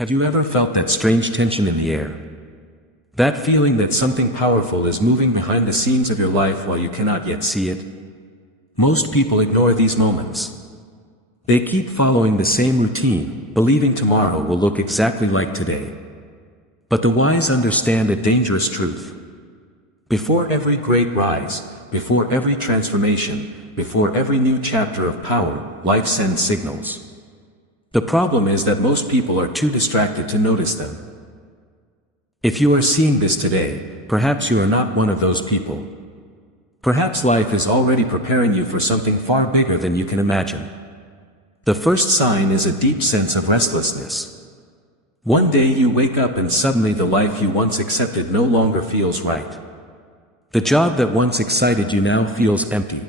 Have you ever felt that strange tension in the air? That feeling that something powerful is moving behind the scenes of your life while you cannot yet see it? Most people ignore these moments. They keep following the same routine, believing tomorrow will look exactly like today. But the wise understand a dangerous truth. Before every great rise, before every transformation, before every new chapter of power, life sends signals. The problem is that most people are too distracted to notice them. If you are seeing this today, perhaps you are not one of those people. Perhaps life is already preparing you for something far bigger than you can imagine. The first sign is a deep sense of restlessness. One day you wake up and suddenly the life you once accepted no longer feels right. The job that once excited you now feels empty.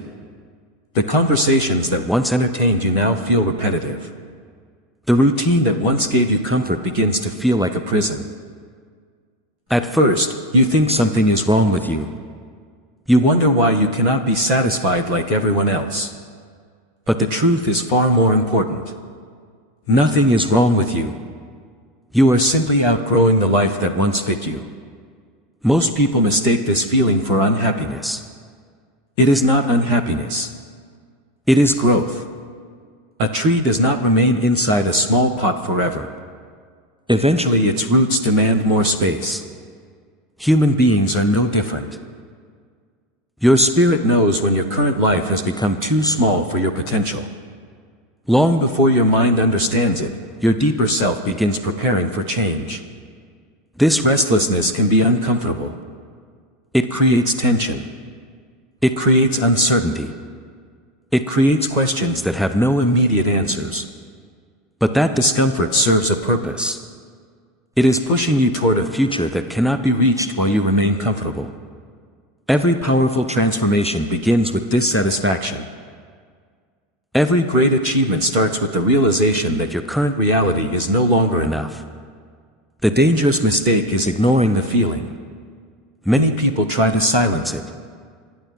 The conversations that once entertained you now feel repetitive. The routine that once gave you comfort begins to feel like a prison. At first, you think something is wrong with you. You wonder why you cannot be satisfied like everyone else. But the truth is far more important. Nothing is wrong with you. You are simply outgrowing the life that once fit you. Most people mistake this feeling for unhappiness. It is not unhappiness. It is growth. A tree does not remain inside a small pot forever. Eventually its roots demand more space. Human beings are no different. Your spirit knows when your current life has become too small for your potential. Long before your mind understands it, your deeper self begins preparing for change. This restlessness can be uncomfortable. It creates tension. It creates uncertainty. It creates questions that have no immediate answers. But that discomfort serves a purpose. It is pushing you toward a future that cannot be reached while you remain comfortable. Every powerful transformation begins with dissatisfaction. Every great achievement starts with the realization that your current reality is no longer enough. The dangerous mistake is ignoring the feeling. Many people try to silence it.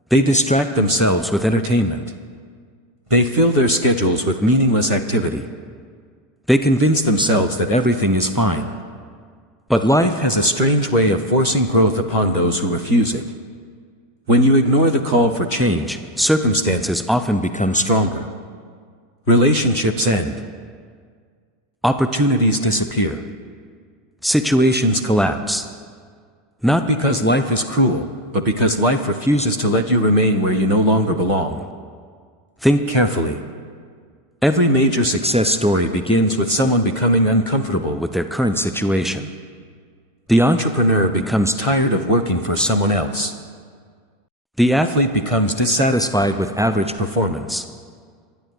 They distract themselves with entertainment. They fill their schedules with meaningless activity. They convince themselves that everything is fine. But life has a strange way of forcing growth upon those who refuse it. When you ignore the call for change, circumstances often become stronger. Relationships end. Opportunities disappear. Situations collapse. Not because life is cruel, but because life refuses to let you remain where you no longer belong. Think carefully. Every major success story begins with someone becoming uncomfortable with their current situation. The entrepreneur becomes tired of working for someone else. The athlete becomes dissatisfied with average performance.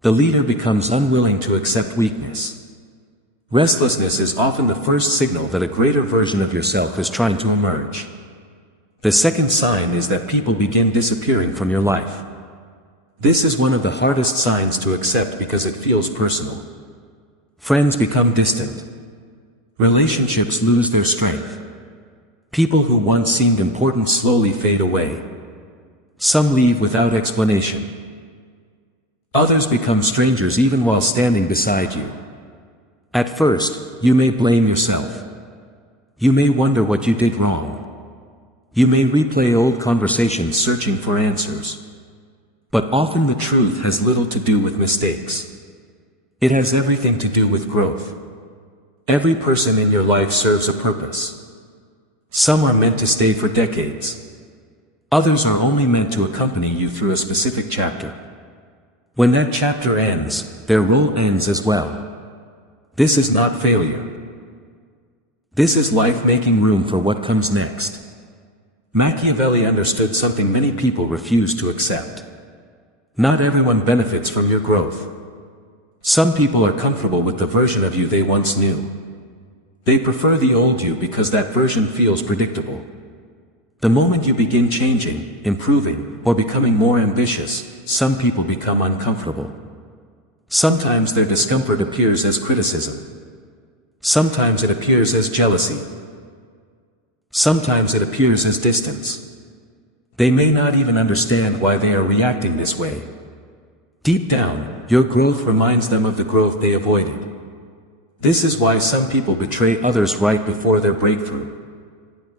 The leader becomes unwilling to accept weakness. Restlessness is often the first signal that a greater version of yourself is trying to emerge. The second sign is that people begin disappearing from your life. This is one of the hardest signs to accept because it feels personal. Friends become distant. Relationships lose their strength. People who once seemed important slowly fade away. Some leave without explanation. Others become strangers even while standing beside you. At first, you may blame yourself. You may wonder what you did wrong. You may replay old conversations searching for answers. But often the truth has little to do with mistakes. It has everything to do with growth. Every person in your life serves a purpose. Some are meant to stay for decades. Others are only meant to accompany you through a specific chapter. When that chapter ends, their role ends as well. This is not failure. This is life making room for what comes next. Machiavelli understood something many people refuse to accept. Not everyone benefits from your growth. Some people are comfortable with the version of you they once knew. They prefer the old you because that version feels predictable. The moment you begin changing, improving, or becoming more ambitious, some people become uncomfortable. Sometimes their discomfort appears as criticism. Sometimes it appears as jealousy. Sometimes it appears as distance. They may not even understand why they are reacting this way. Deep down, your growth reminds them of the growth they avoided. This is why some people betray others right before their breakthrough.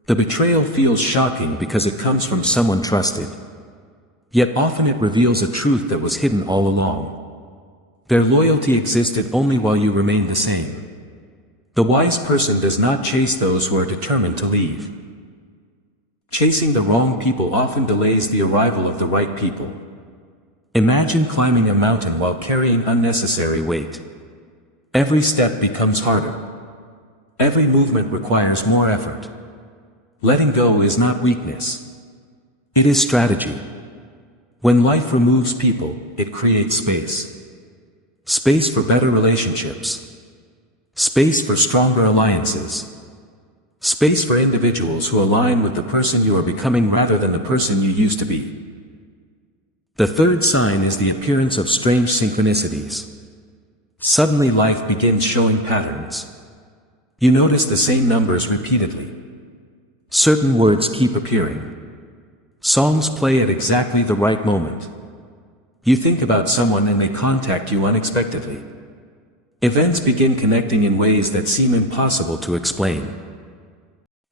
The betrayal feels shocking because it comes from someone trusted. Yet often it reveals a truth that was hidden all along. Their loyalty existed only while you remained the same. The wise person does not chase those who are determined to leave. Chasing the wrong people often delays the arrival of the right people. Imagine climbing a mountain while carrying unnecessary weight. Every step becomes harder. Every movement requires more effort. Letting go is not weakness. It is strategy. When life removes people, it creates space. Space for better relationships. Space for stronger alliances. Space for individuals who align with the person you are becoming rather than the person you used to be. The third sign is the appearance of strange synchronicities. Suddenly life begins showing patterns. You notice the same numbers repeatedly. Certain words keep appearing. Songs play at exactly the right moment. You think about someone and they contact you unexpectedly. Events begin connecting in ways that seem impossible to explain.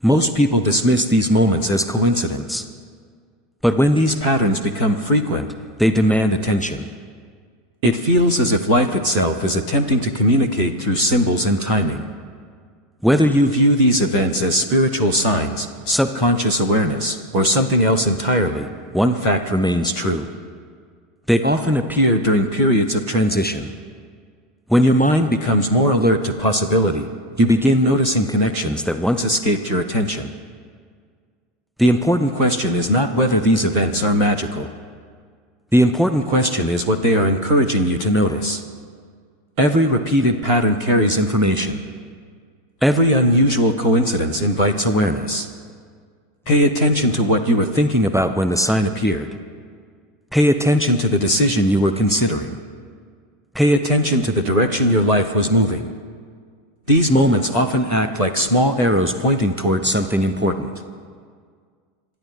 Most people dismiss these moments as coincidence. But when these patterns become frequent, they demand attention. It feels as if life itself is attempting to communicate through symbols and timing. Whether you view these events as spiritual signs, subconscious awareness, or something else entirely, one fact remains true. They often appear during periods of transition. When your mind becomes more alert to possibility, you begin noticing connections that once escaped your attention. The important question is not whether these events are magical. The important question is what they are encouraging you to notice. Every repeated pattern carries information. Every unusual coincidence invites awareness. Pay attention to what you were thinking about when the sign appeared. Pay attention to the decision you were considering. Pay attention to the direction your life was moving. These moments often act like small arrows pointing towards something important.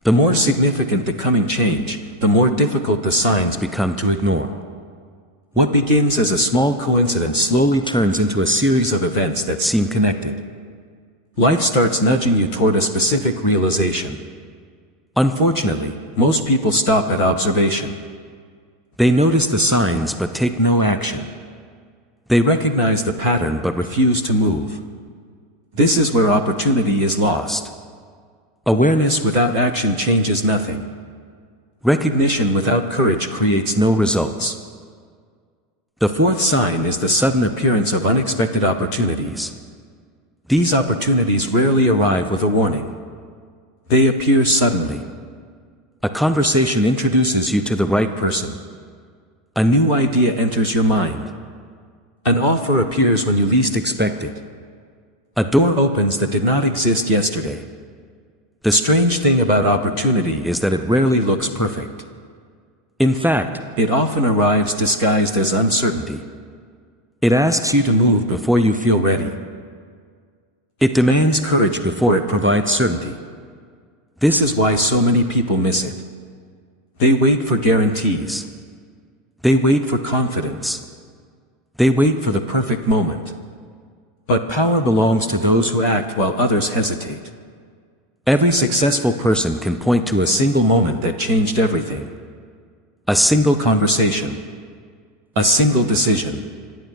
The more significant the coming change, the more difficult the signs become to ignore. What begins as a small coincidence slowly turns into a series of events that seem connected. Life starts nudging you toward a specific realization. Unfortunately, most people stop at observation. They notice the signs but take no action. They recognize the pattern but refuse to move. This is where opportunity is lost. Awareness without action changes nothing. Recognition without courage creates no results. The fourth sign is the sudden appearance of unexpected opportunities. These opportunities rarely arrive with a warning. They appear suddenly. A conversation introduces you to the right person. A new idea enters your mind. An offer appears when you least expect it. A door opens that did not exist yesterday. The strange thing about opportunity is that it rarely looks perfect. In fact, it often arrives disguised as uncertainty. It asks you to move before you feel ready. It demands courage before it provides certainty. This is why so many people miss it. They wait for guarantees. They wait for confidence. They wait for the perfect moment. But power belongs to those who act while others hesitate. Every successful person can point to a single moment that changed everything. A single conversation. A single decision.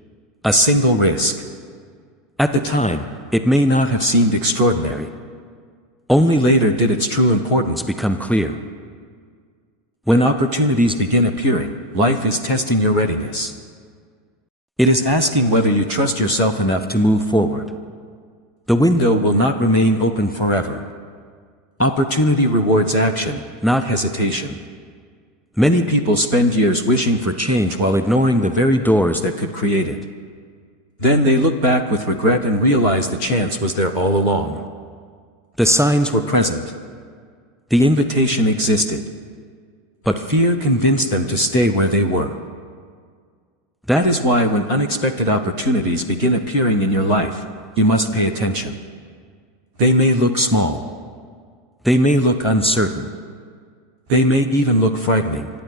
A single risk. At the time, it may not have seemed extraordinary. Only later did its true importance become clear. When opportunities begin appearing, life is testing your readiness. It is asking whether you trust yourself enough to move forward. The window will not remain open forever. Opportunity rewards action, not hesitation. Many people spend years wishing for change while ignoring the very doors that could create it. Then they look back with regret and realize the chance was there all along. The signs were present. The invitation existed. But fear convinced them to stay where they were. That is why when unexpected opportunities begin appearing in your life, you must pay attention. They may look small. They may look uncertain. They may even look frightening.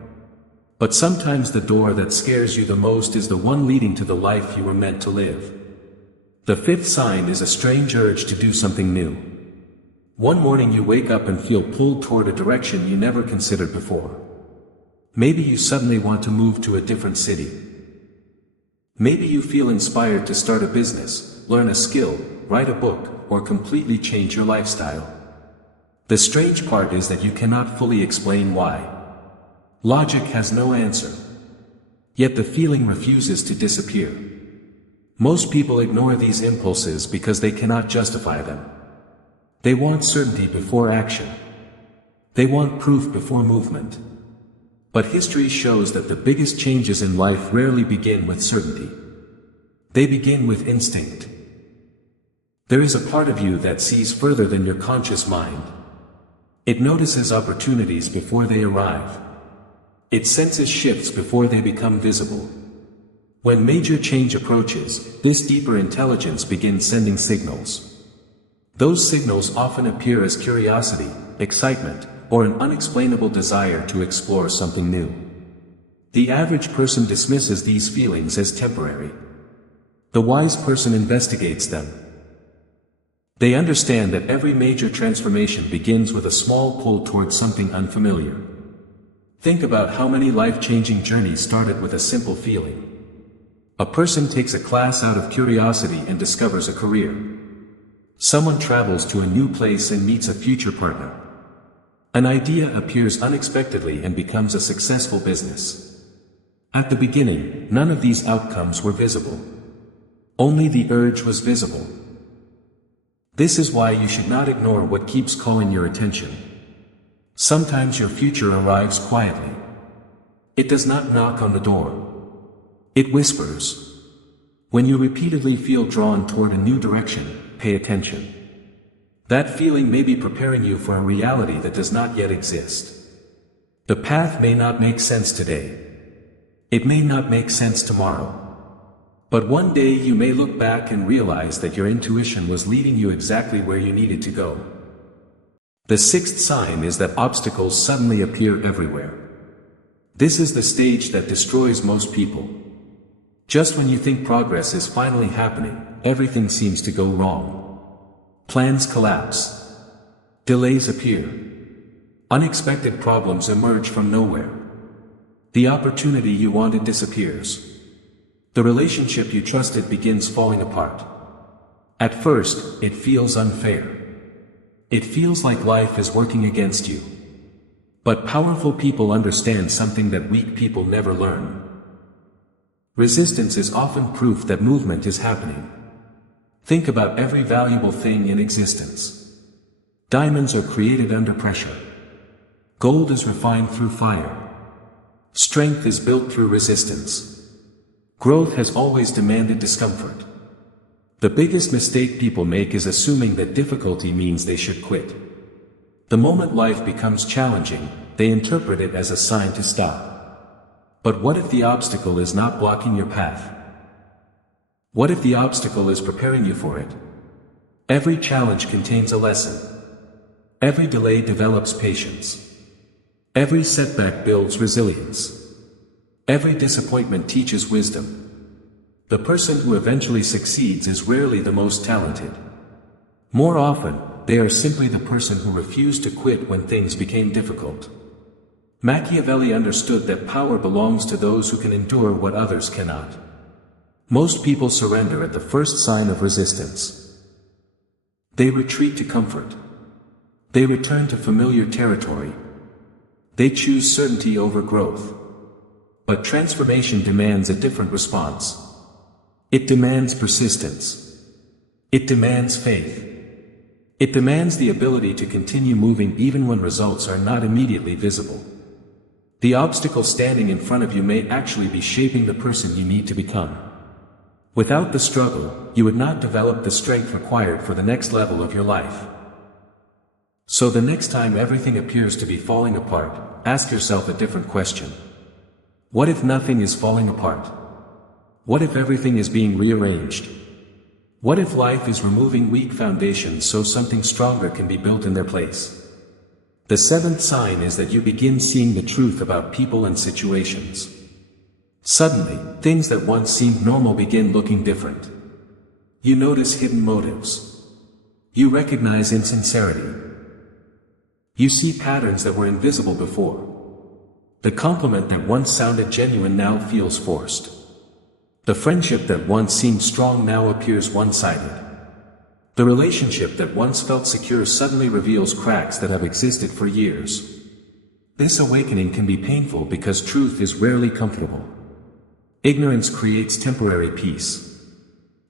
But sometimes the door that scares you the most is the one leading to the life you were meant to live. The fifth sign is a strange urge to do something new. One morning you wake up and feel pulled toward a direction you never considered before. Maybe you suddenly want to move to a different city. Maybe you feel inspired to start a business, learn a skill, write a book, or completely change your lifestyle. The strange part is that you cannot fully explain why. Logic has no answer. Yet the feeling refuses to disappear. Most people ignore these impulses because they cannot justify them. They want certainty before action. They want proof before movement. But history shows that the biggest changes in life rarely begin with certainty. They begin with instinct. There is a part of you that sees further than your conscious mind. It notices opportunities before they arrive. It senses shifts before they become visible. When major change approaches, this deeper intelligence begins sending signals. Those signals often appear as curiosity, excitement, or an unexplainable desire to explore something new. The average person dismisses these feelings as temporary. The wise person investigates them. They understand that every major transformation begins with a small pull towards something unfamiliar. Think about how many life-changing journeys started with a simple feeling. A person takes a class out of curiosity and discovers a career. Someone travels to a new place and meets a future partner. An idea appears unexpectedly and becomes a successful business. At the beginning, none of these outcomes were visible. Only the urge was visible. This is why you should not ignore what keeps calling your attention. Sometimes your future arrives quietly. It does not knock on the door. It whispers. When you repeatedly feel drawn toward a new direction, pay attention. That feeling may be preparing you for a reality that does not yet exist. The path may not make sense today. It may not make sense tomorrow. But one day you may look back and realize that your intuition was leading you exactly where you needed to go. The sixth sign is that obstacles suddenly appear everywhere. This is the stage that destroys most people. Just when you think progress is finally happening, everything seems to go wrong. Plans collapse. Delays appear. Unexpected problems emerge from nowhere. The opportunity you wanted disappears. The relationship you trusted begins falling apart. At first, it feels unfair. It feels like life is working against you. But powerful people understand something that weak people never learn. Resistance is often proof that movement is happening. Think about every valuable thing in existence. Diamonds are created under pressure. Gold is refined through fire. Strength is built through resistance. Growth has always demanded discomfort. The biggest mistake people make is assuming that difficulty means they should quit. The moment life becomes challenging, they interpret it as a sign to stop. But what if the obstacle is not blocking your path? What if the obstacle is preparing you for it? Every challenge contains a lesson. Every delay develops patience. Every setback builds resilience. Every disappointment teaches wisdom. The person who eventually succeeds is rarely the most talented. More often, they are simply the person who refused to quit when things became difficult. Machiavelli understood that power belongs to those who can endure what others cannot. Most people surrender at the first sign of resistance. They retreat to comfort. They return to familiar territory. They choose certainty over growth. But transformation demands a different response. It demands persistence. It demands faith. It demands the ability to continue moving even when results are not immediately visible. The obstacle standing in front of you may actually be shaping the person you need to become. Without the struggle, you would not develop the strength required for the next level of your life. So the next time everything appears to be falling apart, ask yourself a different question. What if nothing is falling apart? What if everything is being rearranged? What if life is removing weak foundations so something stronger can be built in their place? The seventh sign is that you begin seeing the truth about people and situations. Suddenly, things that once seemed normal begin looking different. You notice hidden motives. You recognize insincerity. You see patterns that were invisible before. The compliment that once sounded genuine now feels forced. The friendship that once seemed strong now appears one-sided. The relationship that once felt secure suddenly reveals cracks that have existed for years. This awakening can be painful because truth is rarely comfortable. Ignorance creates temporary peace.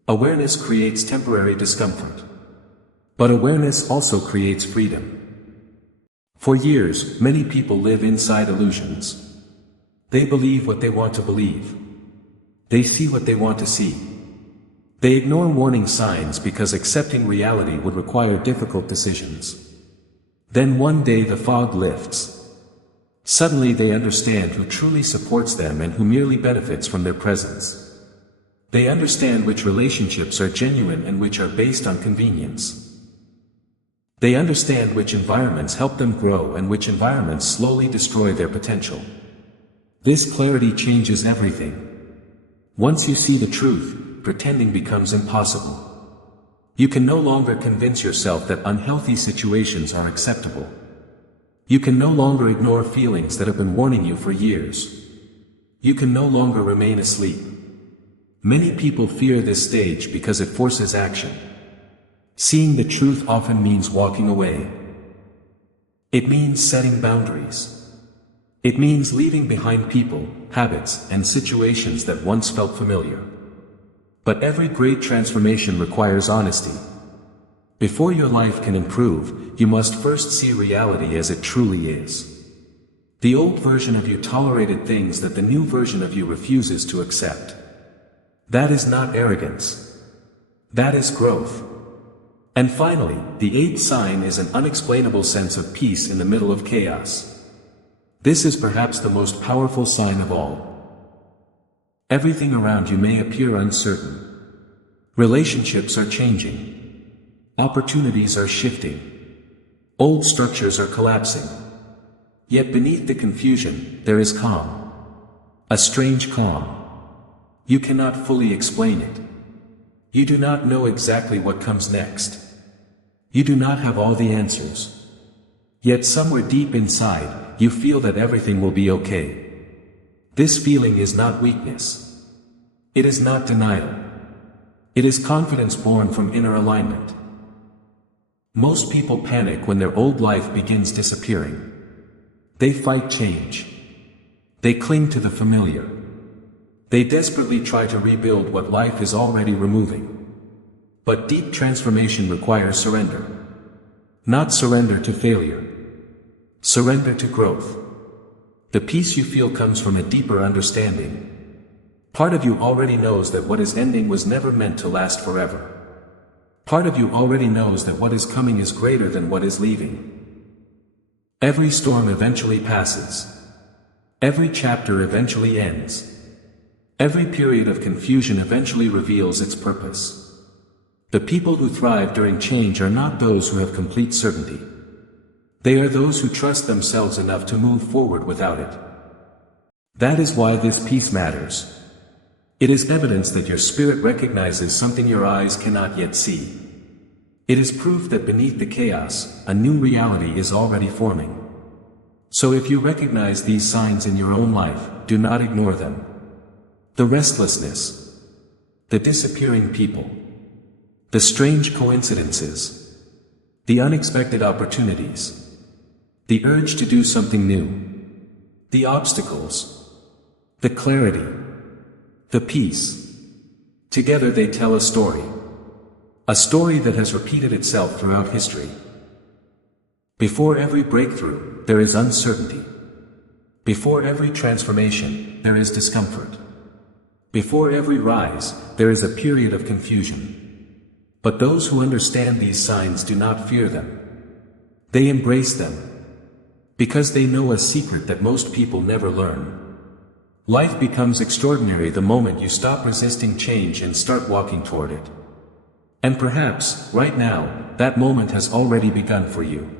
Awareness creates temporary discomfort. But awareness also creates freedom. For years, many people live inside illusions. They believe what they want to believe. They see what they want to see. They ignore warning signs because accepting reality would require difficult decisions. Then one day the fog lifts. Suddenly they understand who truly supports them and who merely benefits from their presence. They understand which relationships are genuine and which are based on convenience. They understand which environments help them grow and which environments slowly destroy their potential. This clarity changes everything. Once you see the truth, pretending becomes impossible. You can no longer convince yourself that unhealthy situations are acceptable. You can no longer ignore feelings that have been warning you for years. You can no longer remain asleep. Many people fear this stage because it forces action. Seeing the truth often means walking away. It means setting boundaries. It means leaving behind people, habits, and situations that once felt familiar. But every great transformation requires honesty. Before your life can improve, you must first see reality as it truly is. The old version of you tolerated things that the new version of you refuses to accept. That is not arrogance. That is growth. And finally, the eighth sign is an unexplainable sense of peace in the middle of chaos. This is perhaps the most powerful sign of all. Everything around you may appear uncertain. Relationships are changing. Opportunities are shifting. Old structures are collapsing. Yet beneath the confusion, there is calm. A strange calm. You cannot fully explain it. You do not know exactly what comes next. You do not have all the answers. Yet somewhere deep inside, you feel that everything will be okay. This feeling is not weakness. It is not denial. It is confidence born from inner alignment. Most people panic when their old life begins disappearing. They fight change. They cling to the familiar. They desperately try to rebuild what life is already removing. But deep transformation requires surrender. Not surrender to failure. Surrender to growth. The peace you feel comes from a deeper understanding. Part of you already knows that what is ending was never meant to last forever. Part of you already knows that what is coming is greater than what is leaving. Every storm eventually passes. Every chapter eventually ends. Every period of confusion eventually reveals its purpose. The people who thrive during change are not those who have complete certainty. They are those who trust themselves enough to move forward without it. That is why this peace matters. It is evidence that your spirit recognizes something your eyes cannot yet see. It is proof that beneath the chaos, a new reality is already forming. So if you recognize these signs in your own life, do not ignore them. The restlessness. The disappearing people. The strange coincidences. The unexpected opportunities. The urge to do something new. The obstacles. The clarity. The peace. Together they tell a story. A story that has repeated itself throughout history. Before every breakthrough, there is uncertainty. Before every transformation, there is discomfort. Before every rise, there is a period of confusion. But those who understand these signs do not fear them. They embrace them. Because they know a secret that most people never learn. Life becomes extraordinary the moment you stop resisting change and start walking toward it. And perhaps, right now, that moment has already begun for you.